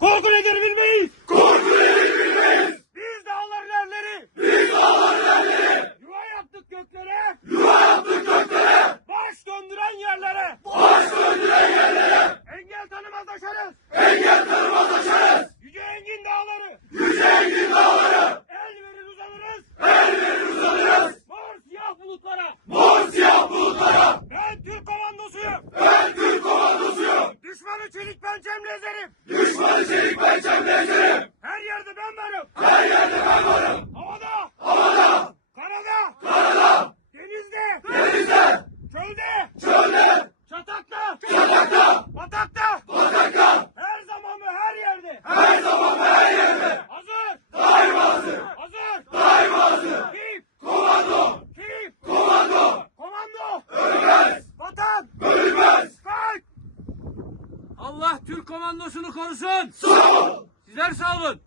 Korku nedir bilmeyiz. Korku nedir bilmeyiz. Biz dağların erleri. Biz dağların erleri. Yuva yaptık göklere. Yuva yaptık göklere. Baş döndüren yerlere. Baş döndüren yerlere. Engel tanımaz aşarız. Engel tanımaz aşarız. Yüce engin dağları. Yüce engin dağları. El verir uzanırız. El verir uzanırız. Mor siyah bulutlara. Mor siyah bulutlara. Ben Türk komandosuyum. Ben. Düşmanı çelik pençemle ezerim. Düşmanı çelik pençemle ezerim. Her yerde ben varım. Her yerde ben varım. Havada. Havada. Karada. Karada. Denizde. Denizde. Çölde. Çölde. Çatakta. Çatakta. Batakta. Batakta. Her zaman ve her yerde. Her zaman ve her yerde. Hazır. Daima hazır. Hazır. Daima hazır. Kim? Komando. Kim? Komando. Komando. Ölmez. Vatan. Bölünmez. Allah Türk komandosunu korusun. Sağ ol. Sizler sağ olun.